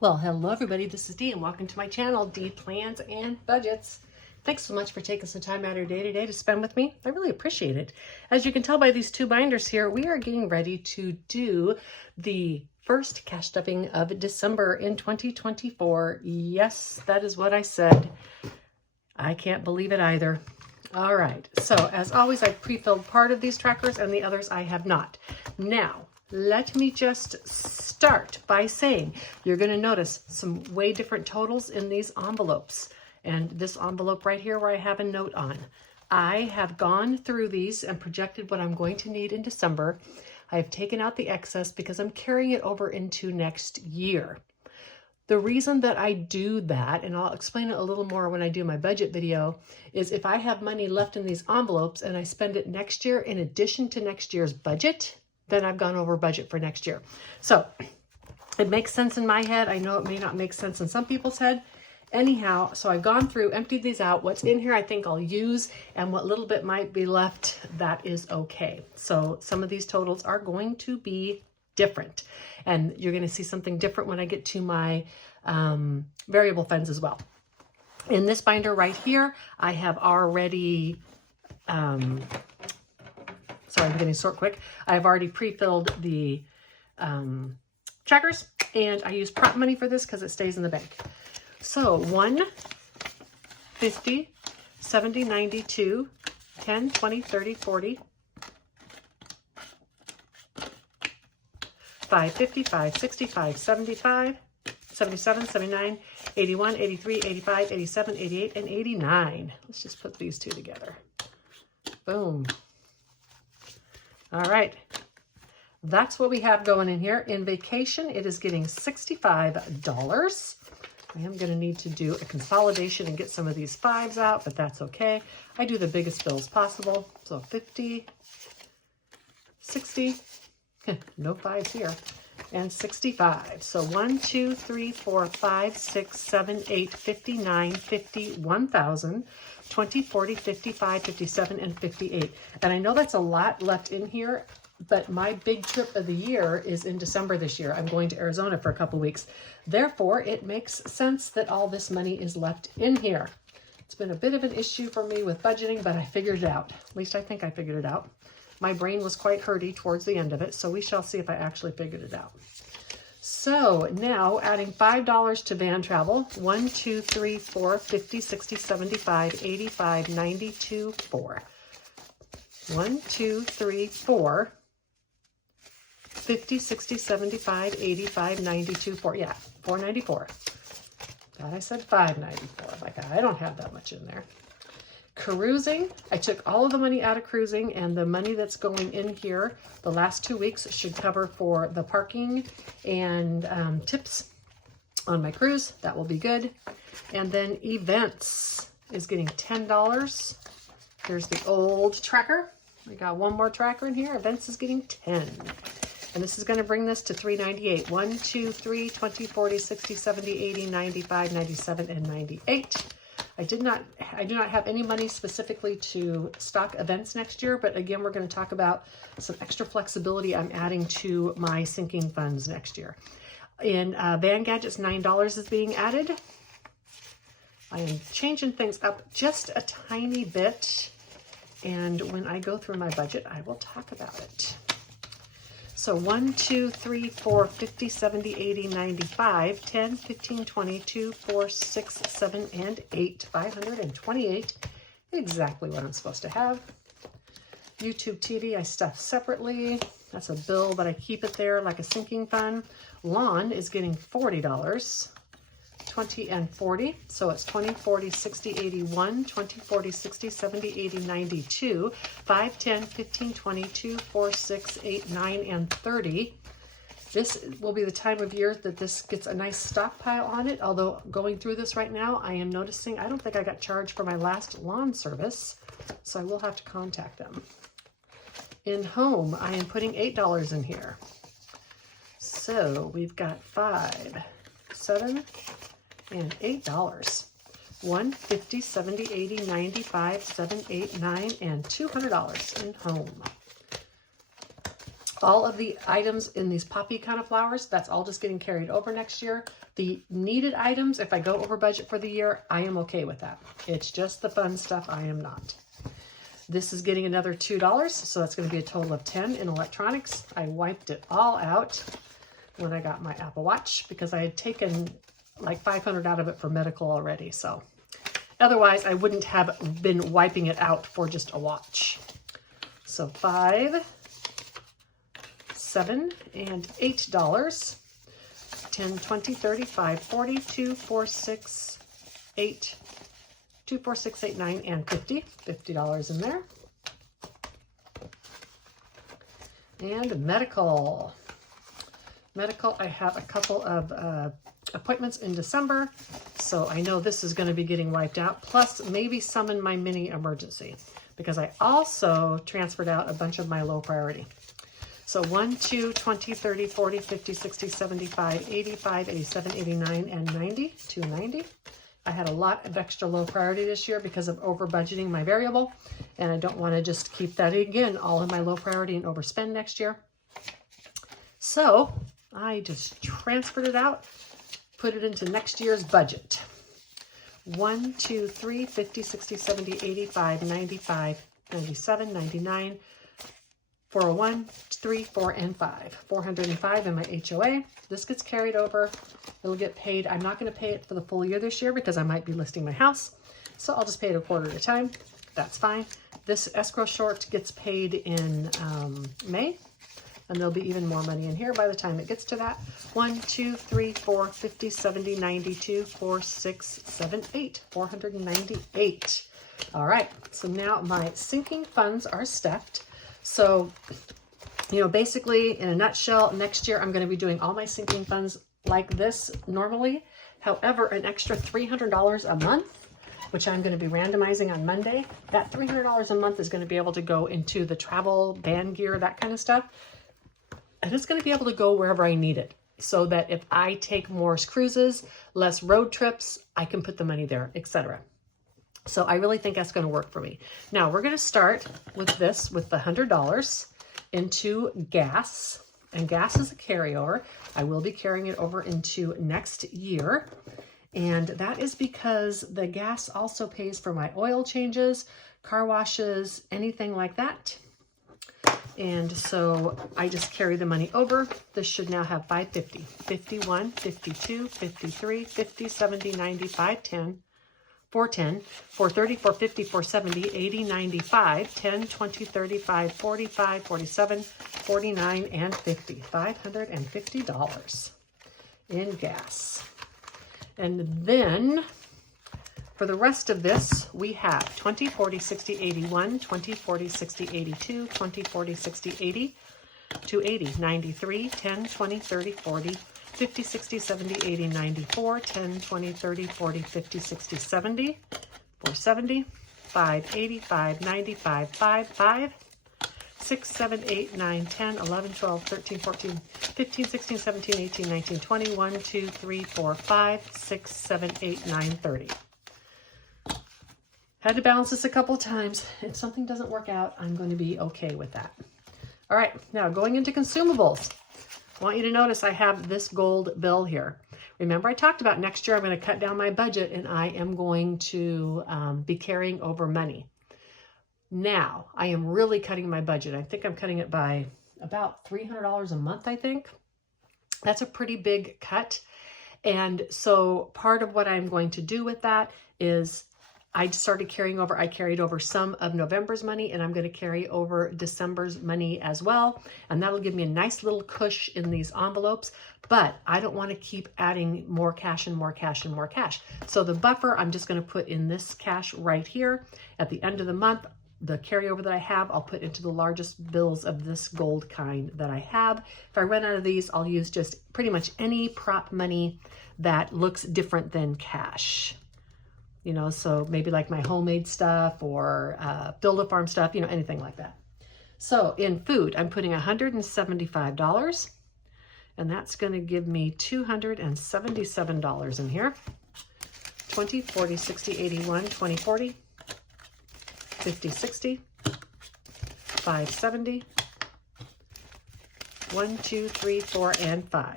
Well, hello everybody, this is Dee and welcome to my channel, Dee Plans and Budgets. Thanks so much for taking some time out of your day today to spend with me. I really appreciate it. As you can tell by these two binders here, we are getting ready to do the first cash stuffing of December in 2024. Yes, that is what I said. I can't believe it either. All right, so as always, I've pre-filled part of these trackers and the others I have not. Now, let me just start by saying you're going to notice some way different totals in these envelopes. And this envelope right here where I have a note on. I have gone through these and projected what I'm going to need in December. I've taken out the excess because I'm carrying it over into next year. The reason that I do that, and I'll explain it a little more when I do my budget video, is if I have money left in these envelopes and I spend it next year in addition to next year's budget, then I've gone over budget for next year. So it makes sense in my head. I know it may not make sense in some people's head. Anyhow, so I've gone through, emptied these out. What's in here I think I'll use, and what little bit might be left, that is okay. So some of these totals are going to be different, and you're going to see something different when I get to my variable funds as well. In this binder right here, I have already sorry, I'm getting short quick. I've already pre-filled the trackers, and I use prop money for this because it stays in the bank. So 1, 50, 70, 92, 10, 20, 30, 40, 5, 55, 65, 75, 77, 79, 81, 83, 85, 87, 88, and 89. Let's just put these two together. Boom. All right, that's what we have going in here. In vacation, it is getting $65. I am going to need to do a consolidation and get some of these fives out, but that's okay. I do the biggest bills possible. So 50, 60, no fives here, and 65. So 1, 2, 3, 4, 5, 6, 7, 8, 59, 50, 1,000. 20, 40, 55, 57, and 58. And I know that's a lot left in here, but my big trip of the year is in December this year. I'm going to Arizona for a couple weeks. Therefore, it makes sense that all this money is left in here. It's been a bit of an issue for me with budgeting, but I figured it out. At least I think I figured it out. My brain was quite hurty towards the end of it, so we shall see if I actually figured it out. So now adding $5 to van travel, 1, 2, 3, 4, 50, 60, 75, 85, 92, 4. 1, 2, 3, 4, 50, 60, 75, 85, 92, 4. Yeah, 494. God, I said 594. Like, I don't have that much in there. Cruising, I took all of the money out of cruising, and the money that's going in here the last 2 weeks should cover for the parking and tips on my cruise. That will be good. And then events is getting $10. There's the old tracker. We got one more tracker in here. Events is getting 10. And this is going to bring this to $398. 1, 2, 3, 20, 40, 60, 70, 80, 95, 97, and 98. I do not have any money specifically to stock events next year, but again, we're going to talk about some extra flexibility I'm adding to my sinking funds next year. In Van Gadgets, $9 is being added. I am changing things up just a tiny bit, and when I go through my budget, I will talk about it. So 1, 2, 3, 4, 50, 70, 80, 95, 10, 15, 22, 4, 6, 7, and 8. 528, exactly what I'm supposed to have. YouTube TV, I stuff separately. That's a bill, but I keep it there like a sinking fund. Lawn is getting $40. 20 and 40, so it's 20, 40, 60, 81, 20, 40, 60, 70, 80, 92, 5, 10, 15, 22, 4, 6, 8, 9, and 30. This will be the time of year that this gets a nice stockpile on it, although going through this right now, I am noticing I don't think I got charged for my last lawn service, so I will have to contact them. In home, I am putting $8 in here. So we've got 5, 7, and $8. 1, 50, 70, 80, 95, 7, 8, 9, and $200 in home. All of the items in these poppy kind of flowers, that's all just getting carried over next year. The needed items, if I go over budget for the year, I am okay with that. It's just the fun stuff I am not. This is getting another $2, so that's going to be a total of 10 in electronics. I wiped it all out when I got my Apple Watch because I had taken like $500 out of it for medical already. So otherwise, I wouldn't have been wiping it out for just a watch. So $5, $7, and $8. 10, 20, 30, 5, 40, 2, 4, 6, 8, 2, 4, 6, 8, 9, and 50. $50 in there. And medical. Medical, I have a couple of appointments in December, so I know this is going to be getting wiped out, plus maybe some in my mini emergency, because I also transferred out a bunch of my low priority. So 1, 2, 20, 30, 40, 50, 60, 75, 85, 87, 89, and 90, 290. I had a lot of extra low priority this year because of over budgeting my variable, and I don't want to just keep that again all in my low priority and overspend next year. So I just transferred it out, put it into next year's budget. 1, 2, 3, 50, 60, 70, 85, 95, 97, 99, 401, 3, 4, and 5. 405 in my HOA. This gets carried over. It'll get paid. I'm not going to pay it for the full year this year because I might be listing my house. So I'll just pay it a quarter at a time. That's fine. This escrow short gets paid in May. And there'll be even more money in here by the time it gets to that. 1, 2, 3, 4, 50, 70, 92, 4, 6, 7, 8. 498. All right. So now my sinking funds are stuffed. So, you know, basically in a nutshell, next year I'm going to be doing all my sinking funds like this normally. However, an extra $300 a month, which I'm going to be randomizing on Monday, that $300 a month is going to be able to go into the travel, band gear, that kind of stuff. And it's going to be able to go wherever I need it. So that if I take more cruises, less road trips, I can put the money there, etc. So I really think that's going to work for me. Now we're going to start with this, with the $100 into gas. And gas is a carryover. I will be carrying it over into next year. And that is because the gas also pays for my oil changes, car washes, anything like that. And so I just carry the money over. This should now have 550, 51, 52, 53, 50, 70, 90, 510, 410, 430, 450, 470, 80, 95, 10, 20, 35, 45, 47, 49, and 50. $550 in gas. And then for the rest of this, we have 20, 40, 60, 81, 20, 40, 60, 82, 20, 40, 60, 80, 280, 93, 10, 20, 30, 40, 50, 60, 70, 80, 94, 10, 20, 30, 40, 50, 60, 70, 470, 580, 590, 555, 6, 7, 8, 9, 10, 11, 12, 13, 14, 15, 16, 17, 18, 19, 20, 1, 2, 3, 4, 5, 6, 7, 8, 9, 30. Had to balance this a couple of times. If something doesn't work out, I'm going to be okay with that. All right, now going into consumables. I want you to notice I have this gold bill here. Remember I talked about next year I'm going to cut down my budget and I am going to be carrying over money. Now, I am really cutting my budget. I think I'm cutting it by about $300 a month, I think. That's a pretty big cut. And so part of what I'm going to do with that is I started carrying over, I carried over some of November's money and I'm going to carry over December's money as well. And that'll give me a nice little cush in these envelopes, but I don't want to keep adding more cash and more cash and more cash. So the buffer, I'm just going to put in this cash right here. At the end of the month, the carryover that I have, I'll put into the largest bills of this gold kind that I have. If I run out of these, I'll use just pretty much any prop money that looks different than cash. You know, so maybe like my homemade stuff or Build-A-Farm stuff, you know, anything like that. So in food, I'm putting $175, and that's going to give me $277 in here. 20, 40, 60, 81, 20, 40, 50, 60, 570, 1, 2, 3, 4, and 5.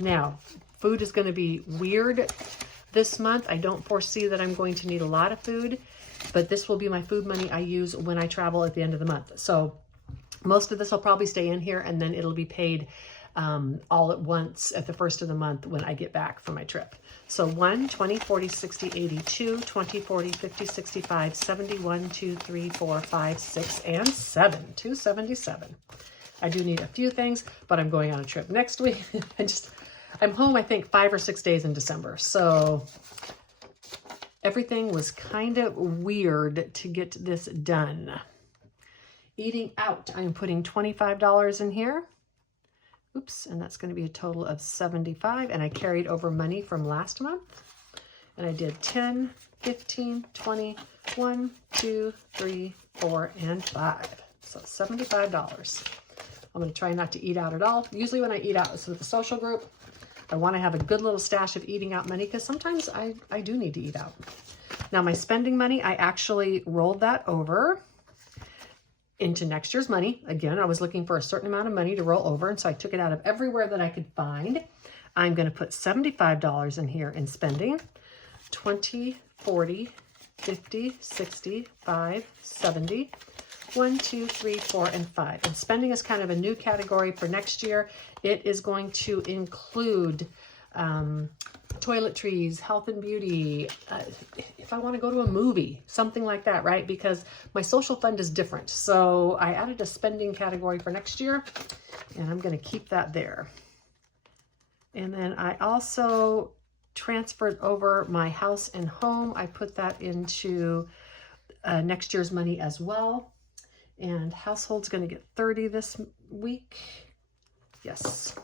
Now, food is going to be weird this month. I don't foresee that I'm going to need a lot of food, but this will be my food money I use when I travel at the end of the month. So most of this will probably stay in here, and then it'll be paid all at once at the first of the month when I get back from my trip. So 1, 20, 40, 60, 82, 20, 40, 50, 65, 70, 1, 2, 3, 4, 5, 6, and 7, 277. I do need a few things, but I'm going on a trip next week. I'm home, I think, 5 or 6 days in December. So everything was kind of weird to get this done. Eating out, I'm putting $25 in here. Oops, and that's going to be a total of $75. And I carried over money from last month. And I did 10, 15, 20, 1, 2, 3, 4, and 5. So $75. I'm going to try not to eat out at all. Usually when I eat out, it's with the social group. I want to have a good little stash of eating out money because sometimes I do need to eat out. Now my spending money, I actually rolled that over into next year's money. Again, I was looking for a certain amount of money to roll over, and so I took it out of everywhere that I could find. I'm going to put $75 in here in spending. 20, 40, 50, 60, 5, 70, 1, 2, 3, 4, and 5. And spending is kind of a new category for next year. It is going to include toiletries, health and beauty, if I want to go to a movie, something like that, right? Because my social fund is different. So I added a spending category for next year, and I'm going to keep that there. And then I also transferred over my house and home. I put that into next year's money as well. And household's going to get 30 this week. Yes.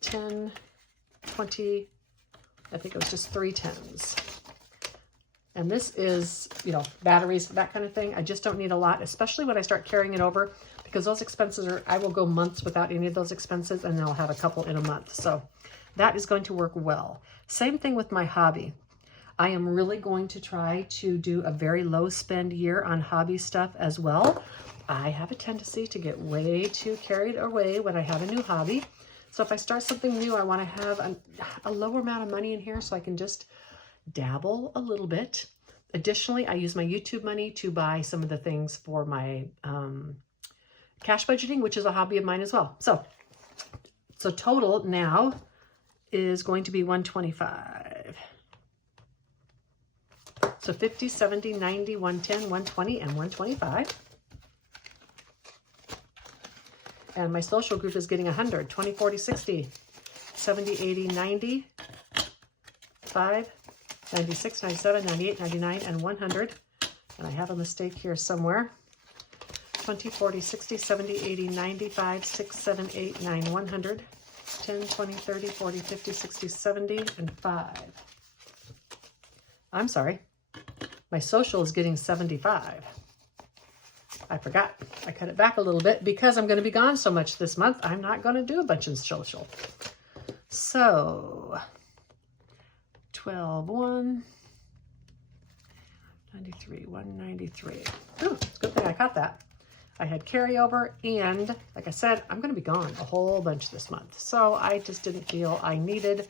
10, 20, I think it was just 3 10s. And this is, you know, batteries, that kind of thing. I just don't need a lot, especially when I start carrying it over, because those expenses are, I will go months without any of those expenses, and then I'll have a couple in a month. So that is going to work well. Same thing with my hobby. I am really going to try to do a very low spend year on hobby stuff as well. I have a tendency to get way too carried away when I have a new hobby. So if I start something new, I want to have a lower amount of money in here so I can just dabble a little bit. Additionally, I use my YouTube money to buy some of the things for my cash budgeting, which is a hobby of mine as well. So total now is going to be $125. So 50, 70, 90, 110, 120, and 125. And my social group is getting 100, 20, 40, 60, 70, 80, 90, 5, 96, 97, 98, 99, and 100. And I have a mistake here somewhere. 20, 40, 60, 70, 80, 95, 6, 7, 8, 9, 100, 10, 20, 30, 40, 50, 60, 70, and 5. I'm sorry. My social is getting 75. I forgot. I cut it back a little bit because I'm going to be gone so much this month. I'm not going to do a bunch of social. So 12, 1, 93, 193. Ooh, it's a good thing I caught that. I had carryover, and like I said, I'm going to be gone a whole bunch this month. So I just didn't feel I needed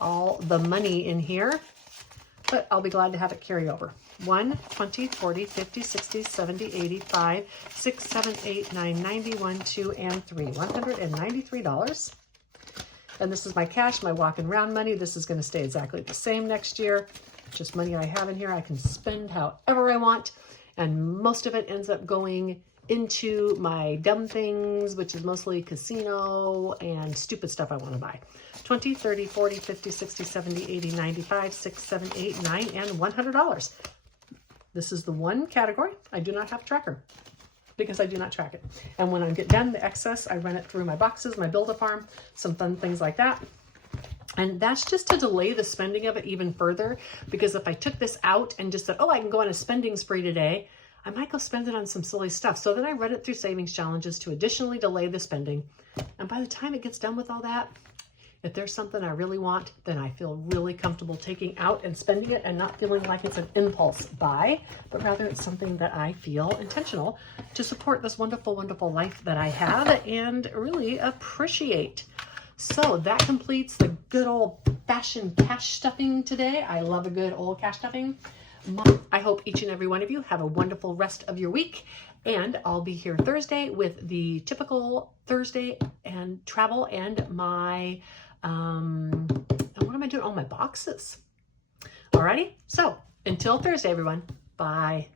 all the money in here, but I'll be glad to have it carry over. 1, 20, 40, 50, 60, 70, 85, 6, 7, 8, 9, 90, 1, 2, and 3. $193. And this is my cash, my walking around money. This is going to stay exactly the same next year. Just money I have in here. I can spend however I want. And most of it ends up going into my dumb things, which is mostly casino and stupid stuff I want to buy. 20, 30, 40, 50, 60, 70, 80, 95, 6, 7, 8, 9, and $100. This is the one category I do not have a tracker because I do not track it. And when I get done, the excess, I run it through my boxes, my Build-A-Farm, some fun things like that. And that's just to delay the spending of it even further, because if I took this out and just said, oh, I can go on a spending spree today, I might go spend it on some silly stuff. So then I run it through savings challenges to additionally delay the spending. And by the time it gets done with all that, If there's something I really want, then I feel really comfortable taking out and spending it and not feeling like it's an impulse buy, but rather it's something that I feel intentional to support this wonderful, wonderful life that I have and really appreciate. So that completes the good old fashioned cash stuffing today. I love a good old cash stuffing. I hope each and every one of you have a wonderful rest of your week, and I'll be here Thursday with the typical Thursday and travel and my, what am I doing? Oh, my boxes. Alrighty, so until Thursday, everyone. Bye.